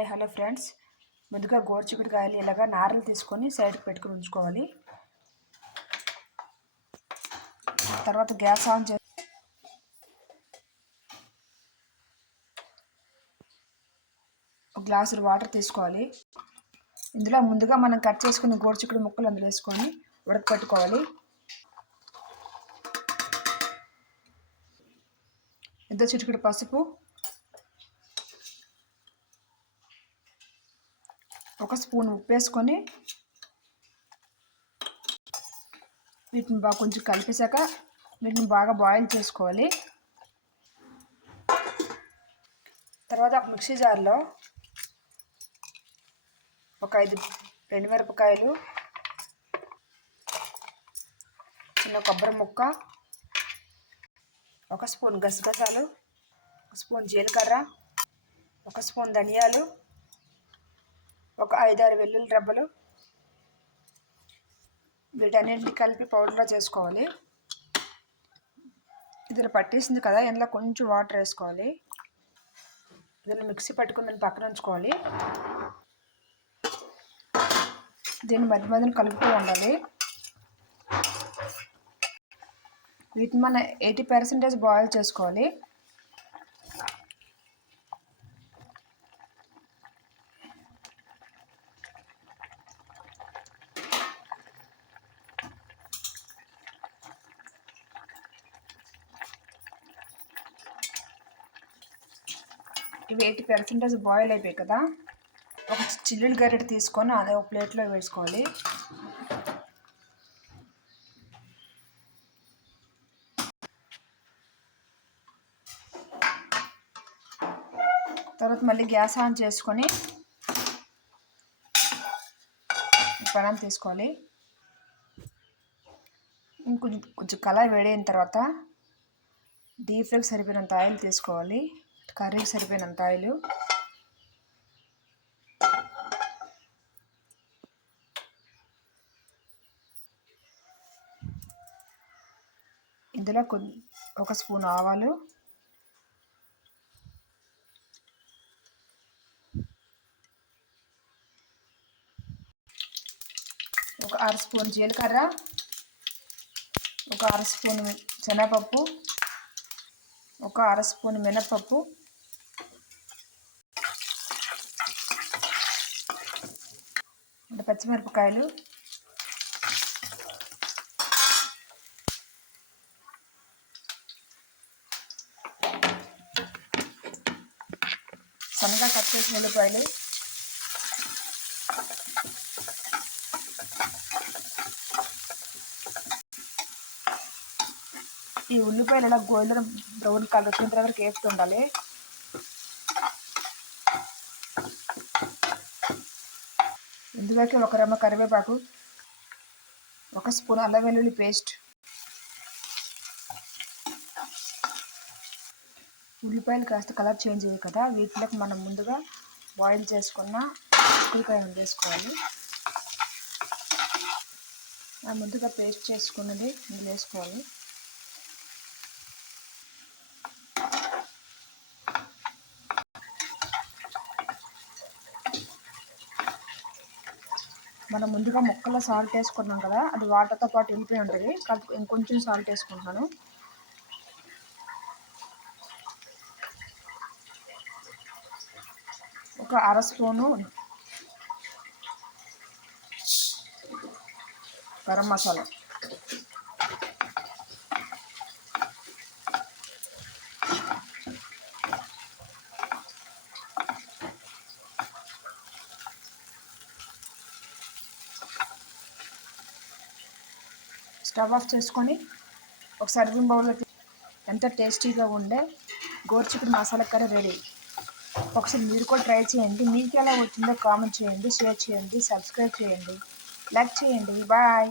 Hi hello friends, ముందుగా గోరుచిక్కుడుకాయలు ఇలాగా నారలు తీసుకొని సైడ్కి పెట్టుకుని ఉంచుకోవాలి. తర్వాత గ్యాస్ ఆన్ చేసి ఒక గ్లాసు వాటర్ తీసుకోవాలి. ఇందులో ముందుగా మనం కట్ చేసుకున్న గోరుచిక్కుడు ముక్కలు అందులో వేసుకొని ఉడకపెట్టుకోవాలి. ఇంత చిటికెడు పసుపు, ఒక స్పూన్ ఉప్పు వేసుకొని వీటిని బాగా కొంచెం కలిపేశాక వీటిని బాగా బాయిల్ చేసుకోవాలి. తర్వాత ఒక మిక్సీ జార్లో ఒక 5 ఎండుమిరపకాయలు, చిన్న కొబ్బరి ముక్క, ఒక స్పూన్ గసగసాలు, ఒక స్పూన్ జీలకర్ర, ఒక స్పూన్ ధనియాలు, ఒక 5-6 వెల్లుల్లి రెబ్బలు, వీటన్నింటిని కలిపి పౌడర్లో చేసుకోవాలి. ఇందులో పట్టేసింది కదా, ఇందులో కొంచెం వాటర్ వేసుకోవాలి. దీన్ని మిక్సీ పట్టుకుని పక్కన ఉంచుకోవాలి. దీన్ని మధ్య మధ్యన కలుపుతూ ఉండాలి. వీటిని మనం 80% బాయిల్ చేసుకోవాలి. ఇవి 80% బాయిల్ అయిపోయాయి కదా, ఒక చిల్లులు గరిటె తీసుకొని అదే ఒక ప్లేట్లో వేసుకోవాలి. తర్వాత మళ్ళీ గ్యాస్ ఆన్ చేసుకొని పెనం తీసుకోవాలి. కొంచెం కళాయి వేడైన తర్వాత డీప్ ఫ్రైకి సరిపోయినంత ఆయిల్ తీసుకోవాలి. కర్రీకి సరిపోయినంత ఆయిల్, ఇందులో ఒక స్పూన్ ఆవాలు, ఒక 1/2 స్పూన్ జీలకర్ర, ఒక 1/2 స్పూన్ శనగపప్పు, ఒక 1/2 స్పూన్ మినపప్పు, పచ్చిమిరపకాయలు, సన్నగా కట్ చేసిన ఉల్లిపాయలు, ఈ ఉల్లిపాయలు ఇలా గోల్డెన్ బ్రౌన్ కలర్ వచ్చిన తర్వాత వేపుతుండాలి. ఇందులోకి ఒక రెమ్మ కరివేపాకు, ఒక స్పూన్ అల్లం వెల్లుల్లి పేస్ట్, ఉల్లిపాయలు కాస్త కలర్ చేంజ్ అయ్యాయి కదా, వీటిలోకి మనం ముందుగా బాయిల్ చేసుకున్న చిక్కుడుకాయలు వేసుకోవాలి. ముందుగా పేస్ట్ చేసుకున్నది ఇందులో వేసుకోవాలి. మనం ముందుగా ముక్కలో సాల్ట్ వేసుకున్నాం కదా, అది వాటర్తో పాటు వెళ్ళిపోయి ఉంటుంది. ఇంకొంచెం సాల్ట్ వేసుకుంటున్నాను. ఒక 1/2 spoon garam masala, stove off చేసుకొని ఒక సర్వింగ్ బౌల్లో ఎంత టేస్టీగా ఉండే గోరుచిక్కుడు మసాలా కర్రీ రెడీ. ఒకసారి మీరు కూడా ట్రై చేయండి. మీకు ఎలా వచ్చిందో కామెంట్ చేయండి, షేర్ చేయండి, సబ్స్క్రైబ్ చేయండి, లైక్ చేయండి. బాయ్.